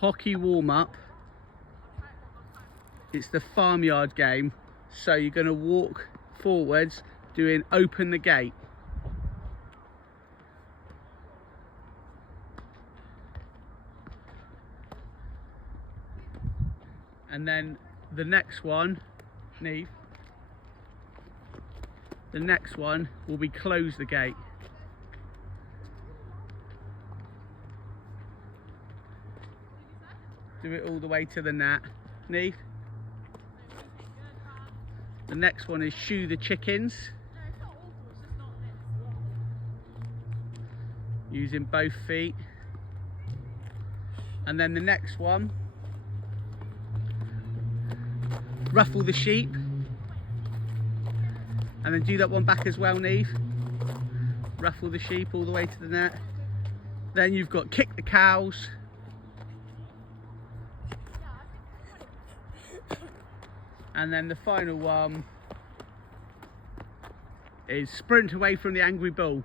hockey warm-up. It's the farmyard game, so you're going to walk forwards doing open the gate. And then the next one, Neve, the next one will be close the gate. Do it all the way to the net. Neve. The next one is shoe the chickens. Using both feet. And then the next one, ruffle the sheep. And then do that one back as well, Neve. Ruffle the sheep all the way to the net. Then you've got kick the cows. And then the final one is sprint away from the angry bull.